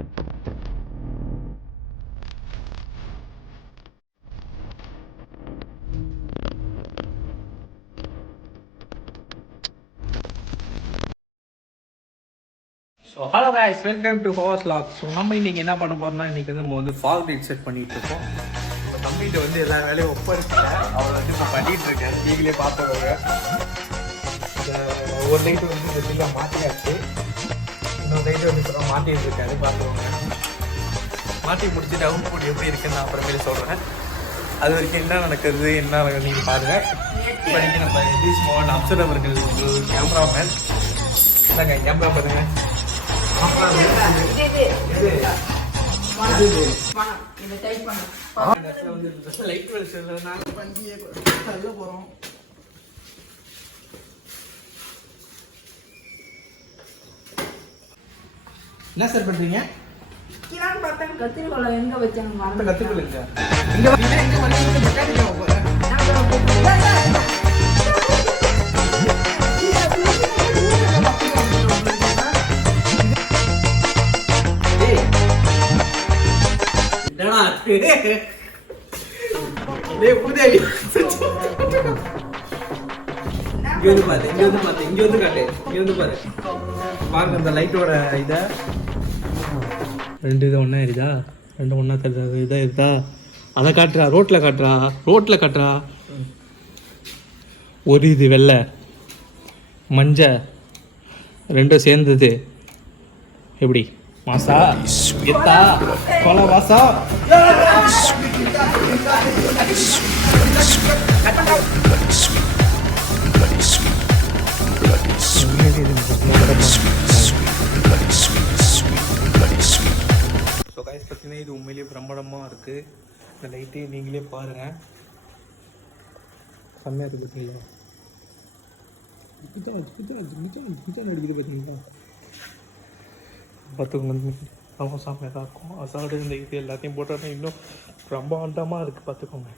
So hello guys, welcome to hose log. So நம்ம இன்றைக்கி என்ன பண்ண போகிறோம்னா, இன்றைக்கி வந்து நம்ம வந்து ஃபால் லைட் செட் பண்ணிகிட்டு இருக்கோம். இப்போ தம்பிகிட்ட வந்து எல்லா வேலையும் ஒப்படைக்கல, அவர் வந்து இப்போ பண்ணிகிட்டு இருக்கேன். நீங்களே பார்த்துக்கோங்க. இந்த ஒரு லைட்டு வந்து இந்த பில்லை மாற்றியாச்சு, இன்னொரு லைட்டு வந்து இப்போ மாட்டிகிட்டு இருக்காரு, பார்த்துக்கோங்க. மாட்டி முடிச்சுட்டு அவுட் புட் எப்படி இருக்குன்னு நான் அப்புறமேலே சொல்கிறேன். அது வரைக்கும் என்ன நடக்குது என்ன நீங்கள் பாருங்கள். இப்போ நீங்கள் நம்ம எதிஸ் மோகன் அப்சர்வர்கள் கேமராமேன் இல்லைங்க, கேமரா பாருங்கள். என்ன சார் பண்றீங்க? கத்திரிக்கோளை எங்க வச்சாங்க? கத்திரிக்கோள் எங்க பாருங்க இந்த லைட்டோட இதை ரெண்டு இதை ஒன்றா இருக்குதா, ரெண்டு ஒன்றா தருது இதாக இருக்குதா, அதை காட்டுறா, ரோட்டில் காட்டுறா. ஒரு இது வெள்ளை மஞ்சள் ரெண்டும் சேர்ந்தது எப்படி மாசா எத்தா கொலை வாசா. ஸோ கைஸ் பார்த்தீங்கன்னா இது உண்மையிலேயே பிரம்மாண்டமாக இருக்குது. இந்த லைட்டு நீங்களே பாருங்கள், செம்மையாக இருக்குது. பார்த்தீங்களா கிச்சன் அடிக்குது பார்த்தீங்களா, பார்த்துக்கோங்க. ரொம்ப செம்மையாக தான் இருக்கும். அசாடு இந்த இது எல்லாத்தையும் போட்டோன்னா இன்னும் பிரம்மாண்டமாக இருக்குது, பார்த்துக்கோங்க.